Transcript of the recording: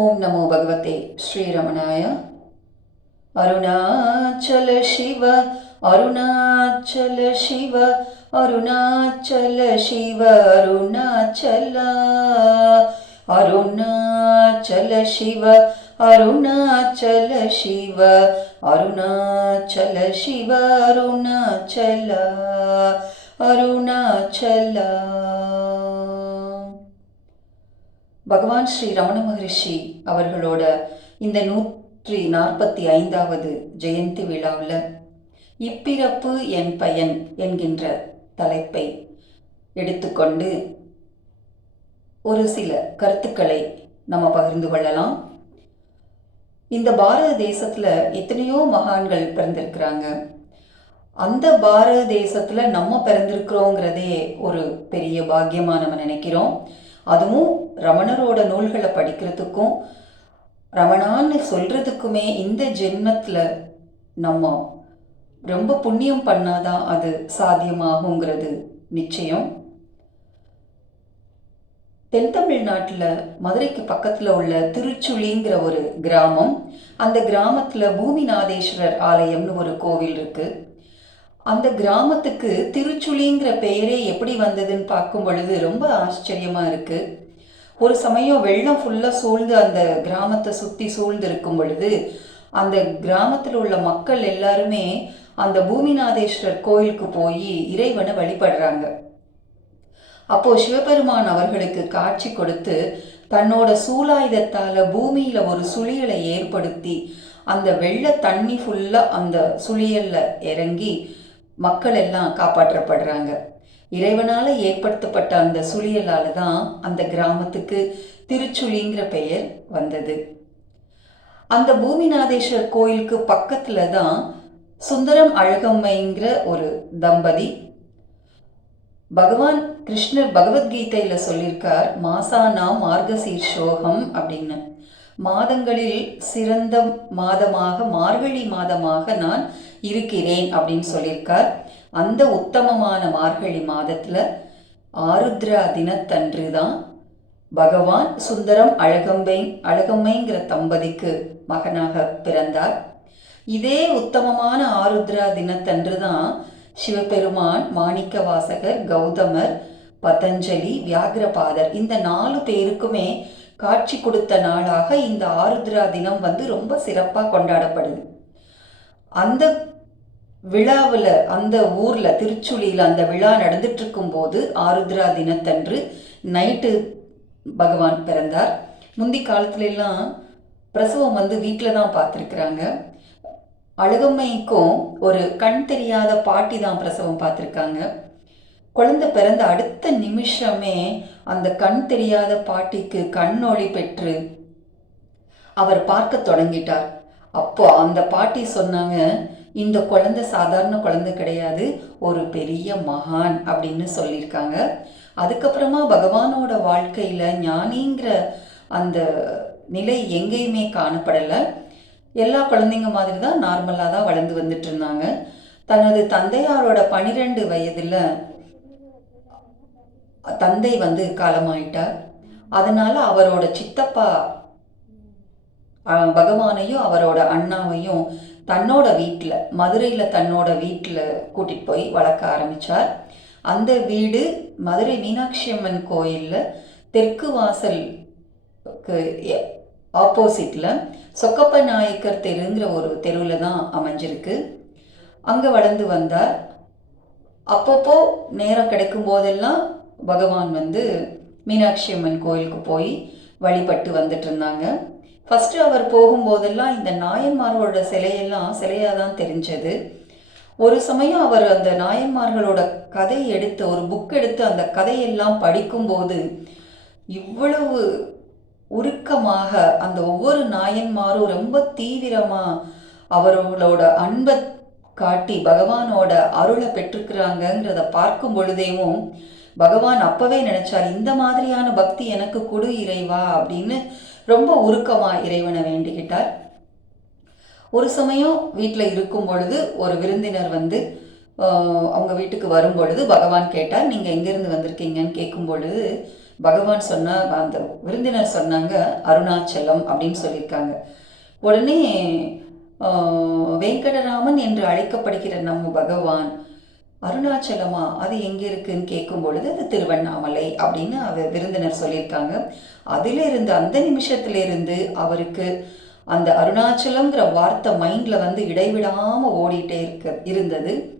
ஓம் நமோ பகவதே ஸ்ரீரமணாய. அருணாச்சல சிவ அருணாச்சல சிவ அருணாச்சல சிவ அருணாச்சல அருணாச்சல சிவ அருணாச்சல சிவ அருணாச்சல சிவ அருணாச்சல அருணாச்சல. பகவான் ஸ்ரீ ரமண மகரிஷி அவர்களோட இந்த 145வது ஜெயந்தி விழாவில் இப்பிறப்பு என் பயன் என்கின்ற தலைப்பை எடுத்துக்கொண்டு ஒரு சில கருத்துக்களை நம்ம பகிர்ந்து கொள்ளலாம். இந்த பாரத தேசத்துல எத்தனையோ மகான்கள் பிறந்திருக்கிறாங்க. அந்த பாரத தேசத்துல நம்ம பிறந்திருக்கிறோங்கிறதே ஒரு பெரிய பாக்கியமா நம்ம நினைக்கிறோம். அதுவும் ரமணரோட நூல்களை படிக்கிறதுக்கும் ரமணான்னு சொல்றதுக்குமே இந்த ஜென்மத்துல நம்ம ரொம்ப புண்ணியம் பண்ணாதான் அது சாத்தியமாகுங்கிறது நிச்சயம். தென் தமிழ்நாட்டில் மதுரைக்கு பக்கத்தில் உள்ள திருச்சுழிங்கிற ஒரு கிராமம். அந்த கிராமத்தில் பூமிநாதேஸ்வரர் ஆலயம்னு ஒரு கோவில் இருக்கு. அந்த கிராமத்துக்கு திருச்சுழிங்கிற பெயரே எப்படி வந்ததுன்னு பார்க்கும் பொழுது ரொம்ப ஆச்சரியமா இருக்கு. ஒரு சமயம் வெள்ளம் ஃபுல்லாக சூழ்ந்து அந்த கிராமத்தை சுற்றி சூழ்ந்து இருக்கும் பொழுது அந்த கிராமத்தில் உள்ள மக்கள் எல்லாருமே அந்த பூமிநாதேஸ்வரர் கோயிலுக்கு போய் இறைவனை வழிபடுறாங்க. அப்போ சிவபெருமான் அவர்களுக்கு காட்சி கொடுத்து தன்னோட சூலாயுதத்தால பூமியில ஒரு சுழியலை ஏற்படுத்தி அந்த வெள்ள தண்ணி ஃபுல்லா அந்த சுழியல்ல இறங்கி மக்கள் எல்லாம் காப்பாற்றப்படுறாங்க. இறைவனால ஏற்படுத்தப்பட்ட அந்த சுழியலால தான் அந்த கிராமத்துக்கு திருச்சுழிங்கிற பெயர் வந்தது. அந்த பூமிநாதேஸ்வரர் கோயிலுக்கு பக்கத்துல தான் சுந்தரம் அழகம்மைங்கிற ஒரு தம்பதி. பகவான் கிருஷ்ணர் பகவத்கீதையில சொல்லியிருக்கார், மாசானா மார்கசீர்ஷோகம் அப்படின்னு. மாதங்களில் சிறந்த மாதமாக மார்கழி மாதமாக நான் இருக்கிறேன் அப்படின்னு சொல்லியிருக்கார். அந்த உத்தமமான மார்கழி மாதத்துல ஆருத்ரா தினத்தன்று தான் பகவான் சுந்தரம் அழகம்மைங்கிற தம்பதிக்கு மகனாக பிறந்தார். இதே உத்தமமான ஆருத்ரா தினத்தன்று தான் சிவபெருமான், மாணிக்க வாசகர், கௌதமர், பதஞ்சலி, வியாகிரபாதர் இந்த 4 பேருக்குமே காட்சி கொடுத்த நாளாக இந்த ஆருத்ரா தினம் ரொம்ப சிறப்பாக கொண்டாடப்படுது. அந்த விழாவில் அந்த ஊரில் திருச்சுழியில் அந்த விழா நடந்துட்டு இருக்கும் போது ஆருத்ரா தினத்தன்று நைட்டு பகவான் பிறந்தார். முந்தி காலத்துல எல்லாம் பிரசவம் வீட்டில் தான் பார்த்துருக்குறாங்க. அழகம்மைக்கும் ஒரு கண் தெரியாத பாட்டி தான் பிரசவம் பார்த்துருக்காங்க. குழந்தை பிறந்த அடுத்த நிமிஷமே அந்த கண் தெரியாத பாட்டிக்கு கண்ணொளி பெற்று அவர் பார்க்க தொடங்கிட்டார். அப்போ அந்த பாட்டி சொன்னாங்க, இந்த குழந்தை சாதாரண குழந்தை கிடையாது, ஒரு பெரிய மகான் அப்படின்னு சொல்லியிருக்காங்க. அதுக்கப்புறமா பகவானோட வாழ்க்கையில ஞானிங்கிற அந்த நிலை எங்கேயுமே காணப்படலை. எல்லா குழந்தைங்க மாதிரி தான் நார்மலாக தான் வளர்ந்து வந்துட்டு இருந்தாங்க. தனது தந்தையாரோட 12 வயதுல தந்தை காலமாயிட்டார். அதனால அவரோட சித்தப்பா பகவானையும் அவரோட அண்ணாவையும் தன்னோட வீட்டில் மதுரையில் தன்னோட வீட்டில் கூட்டிட்டு போய் வளர்க்க ஆரம்பித்தார். அந்த வீடு மதுரை மீனாட்சி அம்மன் கோயிலில் தெற்கு வாசலுக்கு ஆப்போசிட்ல சொக்கப்ப நாயக்கர் தெருங்கிற ஒரு தெருவில் தான் அமைஞ்சிருக்கு. அங்கே வளர்ந்து வந்தார். அப்பப்போ நேரம் கிடைக்கும் போதெல்லாம் பகவான் மீனாட்சி அம்மன் கோயிலுக்கு போய் வழிபட்டு வந்துட்டு இருந்தாங்க. ஃபர்ஸ்ட் அவர் போகும்போதெல்லாம் இந்த நாயன்மார்களோட சிலையாக தான் தெரிஞ்சது. ஒரு சமயம் அவர் அந்த நாயன்மார்களோட கதை எடுத்து ஒரு புக் எடுத்து அந்த கதையெல்லாம் படிக்கும்போது இவ்வளவு உருக்கமாக அந்த ஒவ்வொரு நாயன்மாரும் ரொம்ப தீவிரமா அவர்களோட அன்பை காட்டி பகவானோட அருளை பெற்றுக்கிறாங்கிறத பார்க்கும் பொழுதேவும் பகவான் அப்பவே நினைச்சார், இந்த மாதிரியான பக்தி எனக்கு கொடு இறைவா அப்படின்னு ரொம்ப உருக்கமா இறைவனை வேண்டிக்கிட்டார். ஒரு சமயம் வீட்டில் இருக்கும் பொழுது ஒரு விருந்தினர் அவங்க வீட்டுக்கு வரும் பொழுது பகவான் கேட்டார், நீங்கள் எங்கேருந்து வந்திருக்கீங்கன்னு கேட்கும் பொழுது பகவான் சொன்ன அந்த விருந்தினர் சொன்னாங்க அருணாச்சலம் அப்படின்னு சொல்லியிருக்காங்க. உடனே வெங்கடராமன் என்று அழைக்கப்படுகிற நம்ம பகவான் அருணாச்சலமா அது எங்கே இருக்குன்னு கேட்கும் பொழுது அது திருவண்ணாமலை அப்படின்னு விருந்தினர் சொல்லியிருக்காங்க. அதிலிருந்து அந்த நிமிஷத்திலிருந்து அவருக்கு அந்த அருணாச்சலங்கிற வார்த்தை மைண்டில் வந்து இடைவிடாமல் ஓடிட்டே இருந்தது.